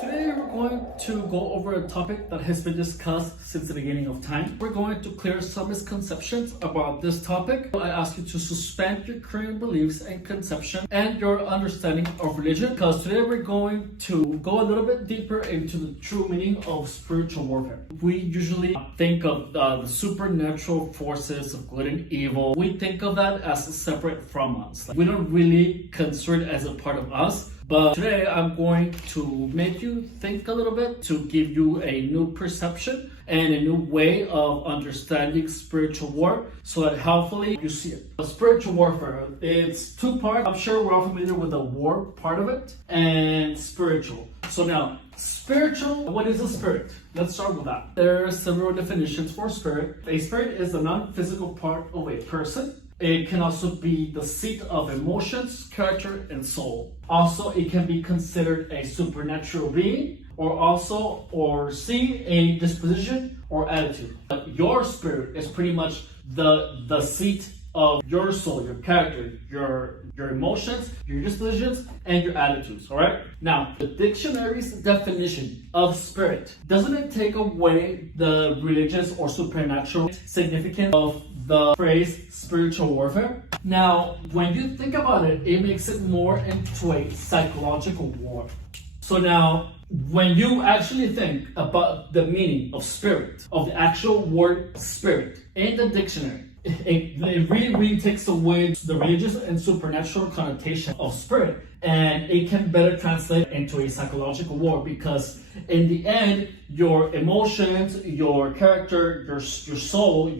Today we're going to go over a topic that has been discussed since the beginning of time. We're going to clear some misconceptions about this topic. I ask you to suspend your current beliefs and conception and your understanding of religion, because today we're going to go a little bit deeper into the true meaning of spiritual warfare. We usually think of the supernatural forces of good and evil. We think of that as separate from us. We don't really consider it as a part of us. But today I'm going to make you think a little bit, to give you a new perception and a new way of understanding spiritual war, so that hopefully you see it. Spiritual warfare, it's two parts. I'm sure we're all familiar with the war part of it and spiritual. So now, spiritual, what is a spirit? Let's start with that. There are several definitions for spirit. A spirit is a non-physical part of a person. It can also be the seat of emotions, character, and soul. Also, it can be considered a supernatural being, or see a disposition or attitude. But your spirit is pretty much the seat of your soul, your character, your emotions, your dispositions, and your attitudes, all right? Now, the dictionary's definition of spirit, doesn't it take away the religious or supernatural significance of the phrase spiritual warfare? Now, when you think about it, it makes it more into a psychological war. So now, when you actually think about the meaning of spirit, of the actual word spirit in the dictionary, it really takes away the religious and supernatural connotation of spirit, and it can better translate into a psychological war, because in the end, your emotions, your character, your soul,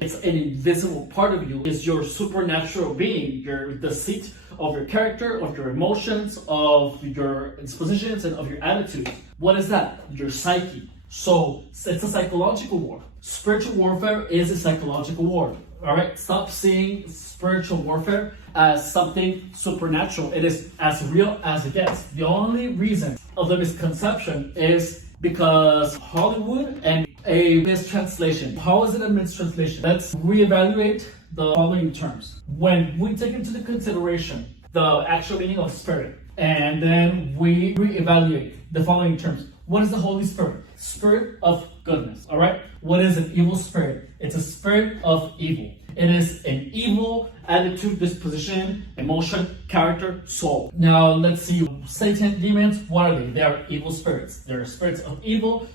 it's an invisible part of you, is your supernatural being, the seat of your character, of your emotions, of your dispositions, and of your attitude. What is that? Your psyche. So it's a psychological war. Spiritual warfare is a psychological war. All right, stop seeing spiritual warfare as something supernatural. It is as real as it gets. The only reason of the misconception is because Hollywood and a mistranslation. How is it a mistranslation? Let's reevaluate the following terms. When we take into consideration the actual meaning of spirit, and then we reevaluate the following terms. What is the Holy Spirit? Spirit of goodness, all right? What is an evil spirit? It's a spirit of evil. It is an evil attitude, disposition, emotion, character, soul. Now, let's see. Satan, demons, what are they? They are evil spirits. They are spirits of evil,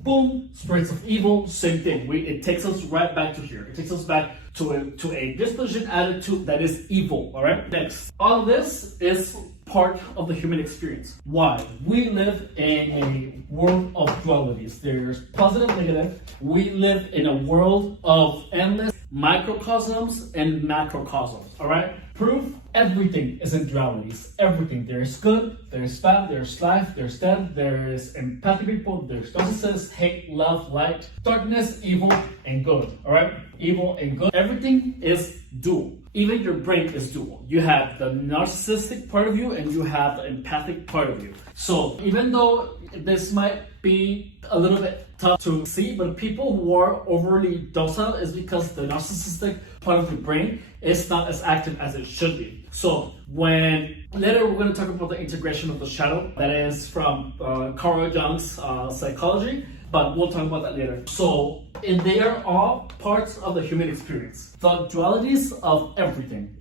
boom, spirits of evil, same thing. It takes us right back to here. It takes us back to a disposition, attitude that is evil, all right? Next, all this is part of the human experience. Why? We live in a world of dualities. There's positive, negative. We live in a world of endless microcosms and macrocosms, all right? Proof, everything is in dualities. Everything. There's good, there's bad, there's life, there's death, there is empathic people, there's narcissists, hate, love, light, darkness, evil, and good, all right? Evil and good. Everything is dual. Even your brain is dual. You have the narcissistic part of you and you have the empathic part of you. So even though this might be a little bit tough to see, but people who are overly docile is because the narcissistic part of your brain is not as active as it should be. So later we're going to talk about the integration of the shadow. That is from Carl Jung's psychology. But we'll talk about that later. So, they are all parts of the human experience. The dualities of everything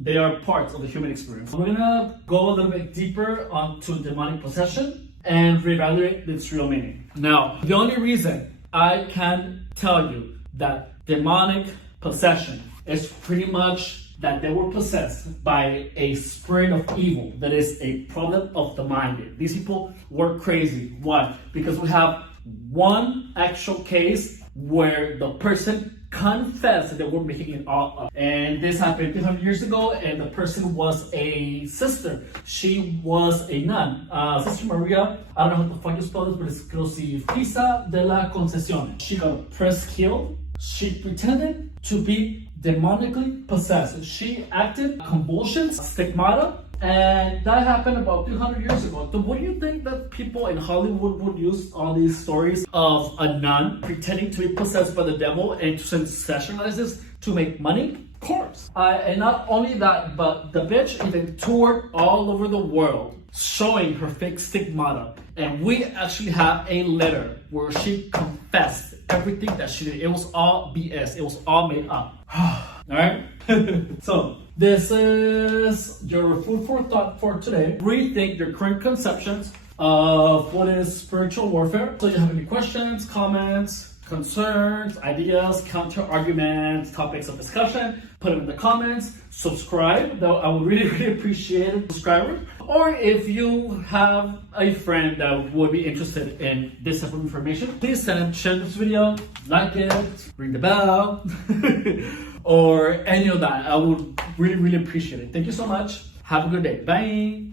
they are parts of the human experience. We're gonna go a little bit deeper onto demonic possession and reevaluate its real meaning. Now, the only reason I can tell you that demonic possession is pretty much that they were possessed by a spirit of evil that is a problem of the mind. These people were crazy. Why? Because we have one actual case where the person confessed that they were making it all up. And this happened 200 years ago, and the person was a sister. She was a nun. Sister Maria, I don't know how the fuck you spell this, but it's Crucifisa de la Concesión. She got press killed. She pretended to be demonically possessed. She acted convulsions, stigmata, and that happened about 200 years ago. So what do you think that people in Hollywood would use all these stories of a nun pretending to be possessed by the devil and to sensationalize this to make money? course. And not only that, but the bitch even toured all over the world showing her fake stigmata. And we actually have a letter where she confessed everything that she did. It was all BS. It was all made up. Alright? So, this is your food for thought for today. Rethink your current conceptions of what is spiritual warfare. So you have any questions, comments, concerns, ideas, counter arguments, topics of discussion, put them in the comments. Subscribe, though I would really appreciate it, subscribers. Or if you have a friend that would be interested in this type of information, please send them, share this video, like it, ring the bell, or any of that. I would really appreciate it. Thank you so much. Have a good day. Bye.